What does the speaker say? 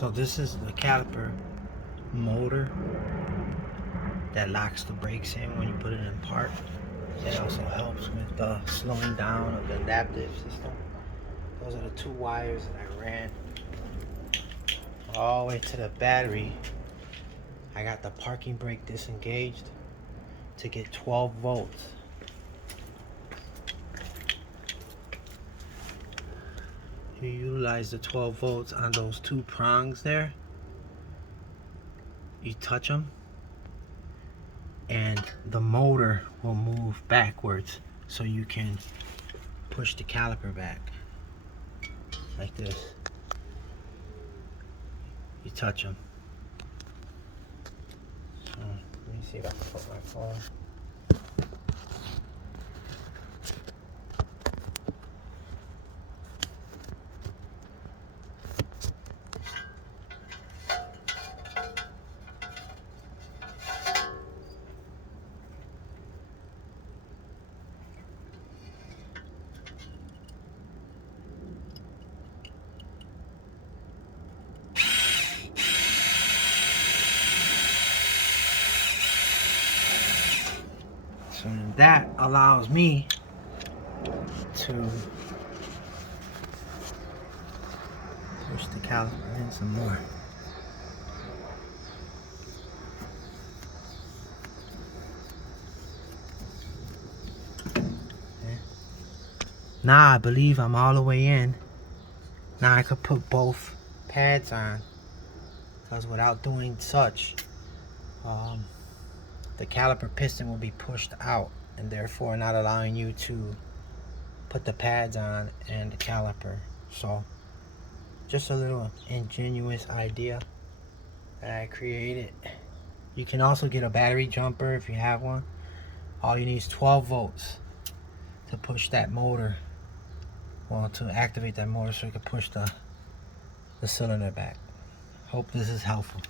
So this is the caliper motor that locks the brakes in when you put it in park. It also helps with the slowing down of the adaptive system. Those are the two wires that I ran all the way to the battery. I got the parking brake disengaged to get 12 volts. You utilize the 12 volts on those two prongs there. You touch them and the motor will move backwards so you can push the caliper back like this. You touch them. So, let me see if I can put my phone. So that allows me to push the caliper in some more. Okay. Now I believe I'm all the way in. Now I could put both pads on, because without doing such, the caliper piston will be pushed out and therefore not allowing you to put the pads on and the caliper. So just a little ingenious idea that I created. You can also get a battery jumper if you have one. All you need is 12 volts to push that motor, well, to activate that motor so you can push the cylinder back. Hope this is helpful.